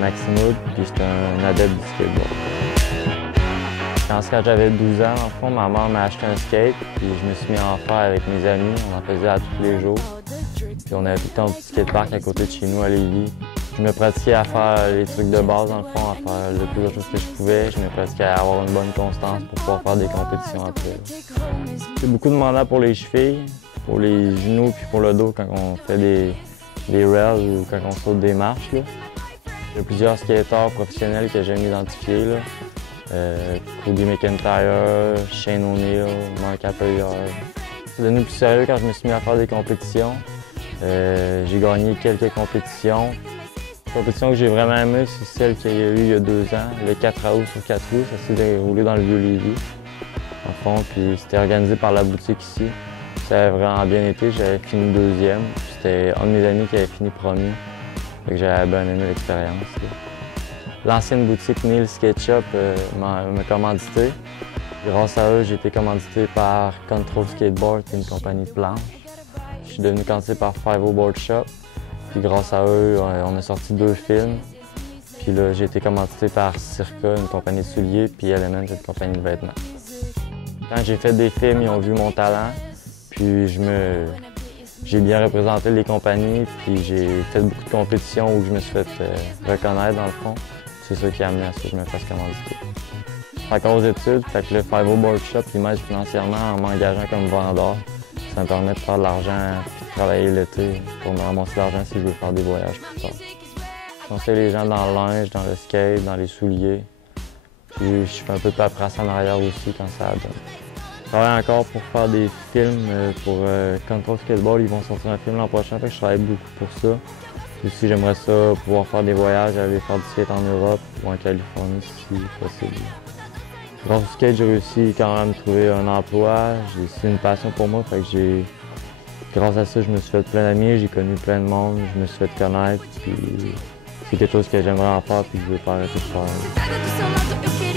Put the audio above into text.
Maximoud, puis j'étais un adepte du skateboard. Quand j'avais 12 ans, en fond, ma mère m'a acheté un skate, puis je me suis mis à en faire avec mes amis. On en faisait à tous les jours. Puis on avait tout le temps un petit skatepark à côté de chez nous à Lévis. Je me pratiquais à faire les trucs de base, dans le fond, à faire le plus de choses que je pouvais. Je me pratiquais à avoir une bonne constance pour pouvoir faire des compétitions après. C'est beaucoup de mandats pour les chevilles, pour les genoux puis pour le dos quand on fait des rails ou quand on saute des marches. Là. Il y a plusieurs skateurs professionnels que j'aime identifier. Là. Cody McIntyre, Shane O'Neill, Mark Appleyard. C'est devenu plus sérieux quand je me suis mis à faire des compétitions. J'ai gagné quelques compétitions. La compétition que j'ai vraiment aimée, c'est celle qu'il y a eu il y a 2 ans, le 4 août sur 4 roues. Ça s'est déroulé dans le Vieux-Lévis, en fond, puis c'était organisé par la boutique ici. Ça a vraiment bien été, j'avais fini 2e. C'était un de mes amis qui avait fini premier. Fait que j'avais bien aimé l'expérience. L'ancienne boutique Neil Skate Shop m'a commandité. Grâce à eux, j'ai été commandité par Control Skateboard, qui est une compagnie de planches. Je suis devenu commandité par 5-0 Board Shop. Puis grâce à eux, on a sorti 2 films. Puis là, j'ai été commandité par Circa, une compagnie de souliers, puis Element, une compagnie de vêtements. Quand j'ai fait des films, ils ont vu mon talent. Puis j'ai bien représenté les compagnies, puis j'ai fait beaucoup de compétitions où je me suis fait reconnaître dans le fond. C'est ça qui a amené à ce que je me fasse commanditer. Encore aux études, fait que le 5-0 Board Shop, il m'aide financièrement en m'engageant comme vendeur. Ça me permet de faire de l'argent et de travailler l'été pour me ramasser l'argent si je veux faire des voyages plus tard. Je conseille les gens dans le linge, dans le skate, dans les souliers. Puis je fais un peu de paperasse en arrière aussi quand ça donne. Je travaille encore pour faire des films pour Control Skateboard. Ils vont sortir un film l'an prochain, fait que je travaille beaucoup pour ça. Aussi, j'aimerais ça pouvoir faire des voyages, aller faire du skate en Europe ou en Californie si possible. Grâce au skate, j'ai réussi quand même à me trouver un emploi. C'est une passion pour moi, fait que grâce à ça, je me suis fait plein d'amis, j'ai connu plein de monde, je me suis fait connaître. C'est quelque chose que j'aimerais en faire et que je veux pas arrêter de faire.